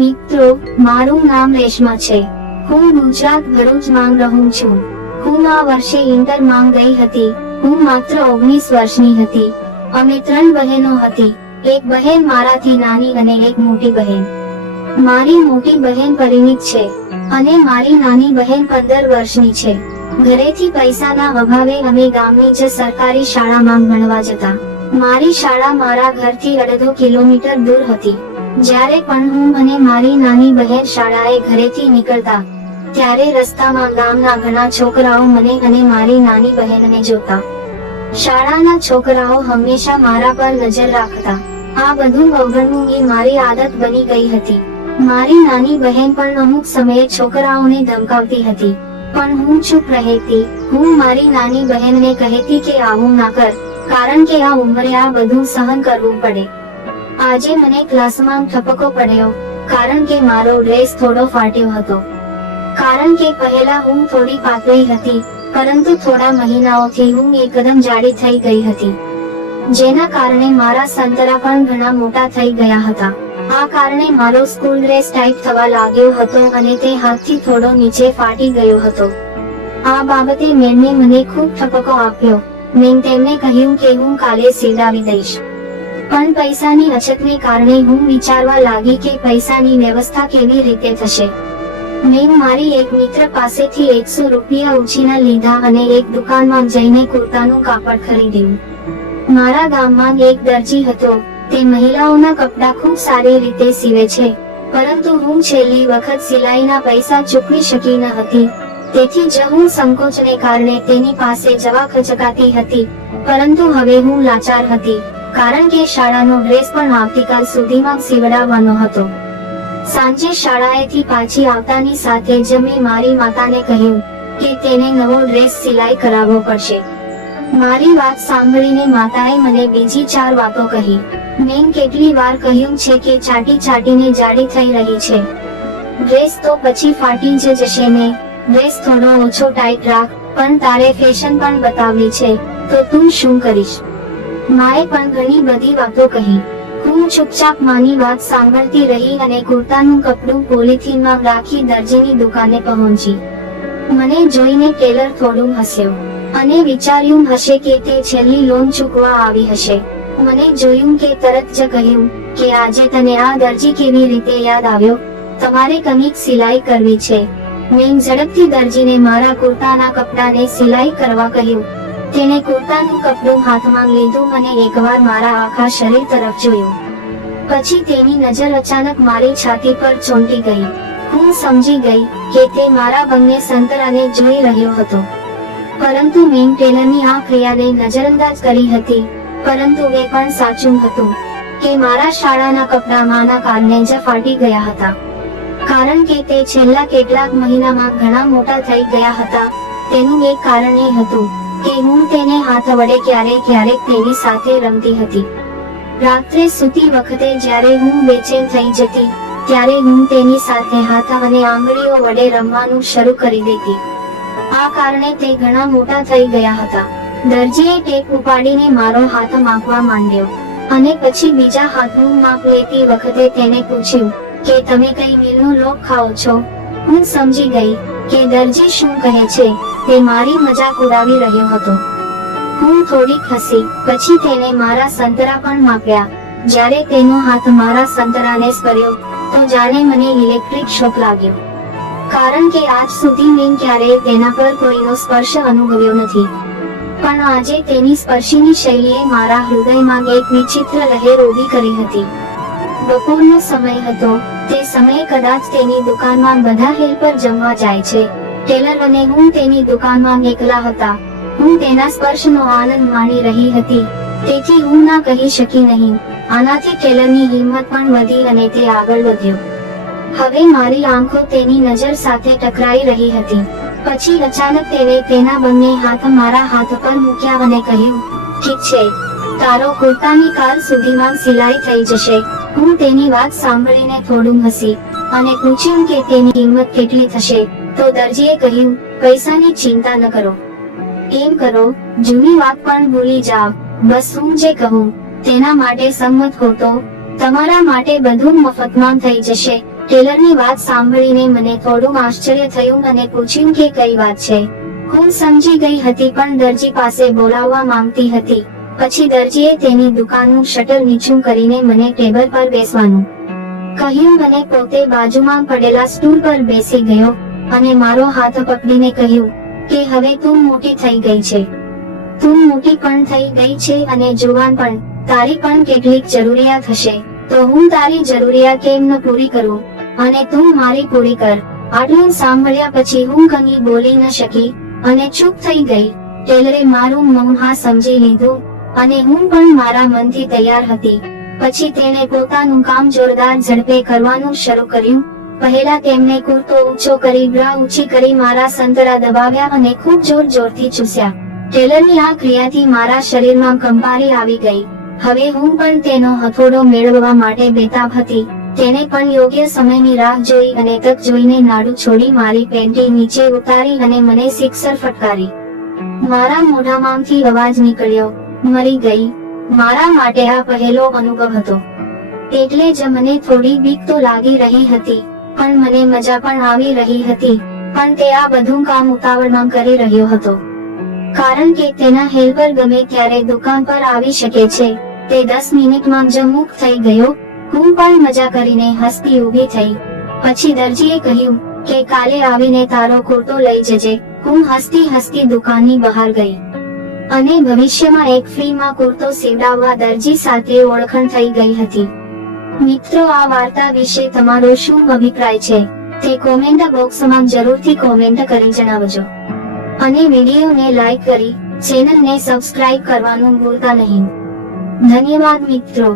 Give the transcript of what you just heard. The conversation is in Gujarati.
મિત્રો, મારું નામ રેશમા છે. હું ગુજરાત ભરૂચમાં રહું છું. હું આ વર્ષે ઇન્ટર માં ગઈ હતી. હું માત્ર 19 વર્ષની હતી. અમે 3 બહેનો હતી. એક બહેન મારાથી નાની અને એક મોટી બહેન. મારી મોટી બહેન પરિણીત છે અને મારી નાની બહેન 15 વર્ષની છે. ઘરેથી પૈસાના અભાવે અમે ગામની જ સરકારી શાળામાં ભણવા જતા. મારી શાળા મારા ઘરથી 1.5 કિલોમીટર દૂર હતી. જ્યારે પણ હું અને મારી નાની બહેન શાળાએ ઘરેથી નીકળતા, ત્યારે રસ્તામાં ગામના ઘણા છોકરાઓ મને અને મારી નાની બહેનને જોતા. શાળાના છોકરાઓ હંમેશા મારા પર નજર રાખતા. આ બધું અવગણવું એ મારી આદત બની ગઈ હતી. મારી નાની બહેન પણ અમુક સમયે છોકરાઓને ધમકાવતી હતી, પણ હું ચૂપ રહેતી. હું મારી નાની બહેનને કહેતી કે આવું ના કર, કારણ કે આ ઉંમરે આ બધું સહન કરવું પડે. આજે મને ક્લાસમાં ઠપકો પડ્યો, કારણ કે મારો ડ્રેસ થોડો ફાટ્યો હતો. કારણ કે પહેલા હું થોડી પાતળી હતી, પરંતુ થોડા મહિનાઓથી હું એકદમ જાડી થઈ ગઈ હતી, જેના કારણે મારા સંતરા પણ ઘણા મોટા થઈ ગયા હતા. આ કારણે મારો સ્કૂલ ડ્રેસ ટાઈટ થવા લાગ્યો હતો અને તે હાથથી થોડો નીચે ફાટી ગયો હતો. આ બાબતે મેમને મને ખૂબ ઠપકો આપ્યો. મેં તેમને કહ્યું કે હું કાલે સીવડાવી દઈશ. પણ પૈસાની અછતને કારણે હું વિચારવા લાગી કે પૈસાની વ્યવસ્થા કેવી રીતે થશે. મેં મારી એક મિત્ર પાસેથી 100 રૂપિયા ઉછીના લીધા અને એક દુકાનમાં જઈને કુર્તાનું કાપડ ખરીદ્યું. મારા ગામમાં એક દરજી હતો. તે મહિલાઓના કપડાં ખૂબ સારી રીતે સીવે છે, પરંતુ હું છેલ્લી વખત સિલાઈના પૈસા ચૂકવી શકી ન હતી. તેથી જ હું સંકોચને કારણે તેની પાસે જવા ખચકાતી હતી. પરંતુ હવે હું લાચાર હતી, કારણ કે શાળાનો ડ્રેસ પણ આવતીકાલ સુધીમાં સીવડાવવાનો હતો. સાંજે શાળાએથી પાછી આવતાની સાથે જ મેં મારી માતાને કહ્યું કે તેને નવો ડ્રેસ સિલાઈ કરાવવો પડશે. મારી વાત સાંભળીને માતાએ મને બીજી 4 વાતો કહી. મેં કેટલી વાર કહ્યું છે કે ચાટી ચાટીને જાડી થઈ રહી છે. ડ્રેસ તો પછી ફાટી જ જશે ને. ડ્રેસ થોડો ઓછો ટાઈટ રાખ, પણ તારે ફેશન પણ બતાવવી છે, તો તું શું કરીશ? માએ પણ ઘણી બધી વાતો કહી. હું ચૂપચાપ માની વાત સાંભળતી રહી અને કુર્તાનું કપડું પોલિથીનમાં રાખી દરજીની દુકાને પહોંચી. મને જોઈને ટેલર થોડું હસ્યો અને વિચાર્યું હશે કે તે છેલ્લી લોન ચૂકવા આવી હશે. મને જોયું કે તરત જ કહ્યું કે આજે તને આ દરજી કેવી રીતે યાદ આવ્યો? તમારે કમીજ સિલાઈ કરવી છે. મેં ઝડપથી દરજીને મારા કુર્તાના કપડાને સિલાઈ કરવા કહ્યું. તેણે કુર્તાનું કપડું હાથમાં લીધું અને એકવાર મારા આખા શરીર તરફ જોયું. પછી તેની નજર અચાનક મારી છાતી પર ચોંટી ગઈ. હું સમજી ગઈ કે તે મારા બંને સંતરાને જોઈ રહ્યો હતો. પરંતુ મેં ટેલરની આ ક્રિયાને નજરઅંદાજ કરી હતી. પરંતુ એ પણ સાચું હતું કે મારા શાળાના કપડાં માના કારણે જ ફાટી ગયા હતા. કારણ કે તે છેલ્લા કેટલાક મહિનામાં ઘણા મોટા થઈ ગયા હતા. તેનું એક કારણ એ હતું કે હું તેને હાથ વડે ક્યારેક તેની સાથે રમતી હતી. રાત્રે સૂતી વખતે જ્યારે હું બેચેન થઈ જતી, ત્યારે હું તેની સાથે હાથ અને આંગળીઓ વડે રમવાનું શરૂ કરી દેતી. આ કારણે તે ઘણા મોટા થઈ ગયા હતા. દરજીએ ટેપ ઉપાડીને મારો હાથ માપવા માંડ્યો અને પછી બીજા હાથનું માપ લેતી વખતે તેને પૂછ્યું કે તમે કઈ મિલનો લોટ ખાઓ છો? હું સમજી ગઈ કે દરજી શું કહે છે. તે મારી મજાક ઉડાવી રહ્યો હતો. હું થોડીક હસી. પછી તેને મારા સંતરા પણ માપ્યા. જ્યારે તેનો હાથ મારા સંતરાને સ્પર્યો, તો જાણે મને ઇલેક્ટ્રિક શોક લાગ્યો. કારણ કે આજ સુધી મેં ક્યારેય તેના પર કોઈનો સ્પર્શ અનુભવ્યો નથી. પણ આજે તેની સ્પર્શીની શૈલીએ મારા હૃદયમાં એક વિચિત્ર લહેર ઊભી કરી હતી. બપોરનો સમય હતો. તે સમયે કદાચ તેની દુકાનમાં બધા હેલ્પર જમવા જાય છે. ટેલર અને હું તેની દુકાનમાં એકલા હતા. હું તેના સ્પર્શનો આનંદ માણી રહી હતી, તેથી હું ના કહી શકી નહીં. આનાથી ટેલરની હિંમત પણ વધી અને તે આગળ વધ્યો. હવે મારી આંખો તેની નજર સાથે ટકરાઈ રહી હતી. પછી અચાનક તેણે તેના બંને હાથ મારા હાથ પર મૂક્યા અને કહ્યું, ઠીક છે, તારો કુર્તાની કાલ સુધીમાં સિલાઈ થઈ જશે. હું તેની વાત સાંભળીને થોડું હસી અને પૂછ્યું કે તેની કિંમત કેટલી થશે. તો દરજીએ કહ્યું, પૈસાની ચિંતા ન કરો. એમ કરો, જૂની વાત પણ ભૂલી જાવ. બસ હું જે કહું તેના માટે સંમત હો તો તમારા માટે બધું મફતમાં થઈ જશે. ટેલરની વાત સાંભળીને મને થોડું આશ્ચર્ય થયું અને પૂછ્યું કે કઈ વાત છે. હું સમજી ગઈ હતી પણ દરજી પાસે બોલાવવા માંગતી હતી. પછી દરજીએ તેની દુકાનનું શટર નીચું કરીને મને ટેબલ પર બેસવાનું કહ્યું અને પોતે બાજુમાં પડેલા સ્ટૂલ પર બેસી ગયો અને મારો હાથ પકડીને કહ્યું કે હવે તું મોટી થઈ ગઈ છે. તું મોટી પણ થઈ ગઈ છે અને જુવાન પણ. તારી પણ કેટલીક જરૂરિયાત હશે, તો હું તારી જરૂરિયાત કેમ ન પૂરી કરું અને તું મારી પૂરી કર. આટલું સાંભળ્યા પછી હું કંઈ બોલી ન શકી અને ચૂપ થઈ ગઈ. ટેલરે મારું મૌન હા સમજી લીધું અને હું પણ મારા મનથી તૈયાર હતી. પછી તેણે પોતાનું કામ જોરદાર ઝડપે કરવાનું શરૂ કર્યું. પહેલા તેમણે કુર્તો ઊંચો કરી બ્રા ઊંચી કરી મારા સંતરા દબાવ્યા અને ખૂબ જોરથી ચૂસ્યા. ટેલરની આ ક્રિયાથી મારા શરીરમાં કંપારી આવી ગઈ. હવે હું પણ તેનો હથોડો મેળવવા માટે બેતાબ હતી. તેણે પણ યોગ્ય સમયની રાહ જોઈ અને તક જોઈને નાડું છોડી મારી પેન્ટી નીચે ઉતારી અને મને સિક્સર ફટકારી. મારા મોઢામાંથી અવાજ નીકળ્યો, મરી ગઈ. મારા માટે આ પહેલો અનુભવ હતો. એટલે જ મને થોડી બીક તો લાગી રહી હતી, પણ મને મજા પણ આવી રહી હતી. પણ તે આ બધું કામ ઉતાવળમાં કરી રહ્યો હતો, કારણ કે તેના હેલ્પર ગમે ત્યારે દુકાન પર આવી શકે છે. તે 10 મિનિટમાં જ મુક્ત થઈ ગયો. હું પણ મજા કરીને હસતી ઊભી થઈ. પછી દરજીએ કહ્યું કે કાલે આવીને તારો કુર્તો લઈ જજે. હું હસતી દુકાનની બહાર ગઈ અને ભવિષ્યમાં એક ફ્રીમાં કુર્તો સીવડાવવા દરજી સાથે ઓળખાણ થઈ ગઈ હતી. મિત્રો, આ વાર્તા વિશે તમારો શું અભિપ્રાય છે તે કોમેન્ટ બોક્સમાં જરૂરથી કોમેન્ટ કરી જણાવજો અને વિડીયોને લાઈક કરી ચેનલને સબસ્ક્રાઇબ કરવાનું ભૂલતા નહીં. ધન્યવાદ મિત્રો.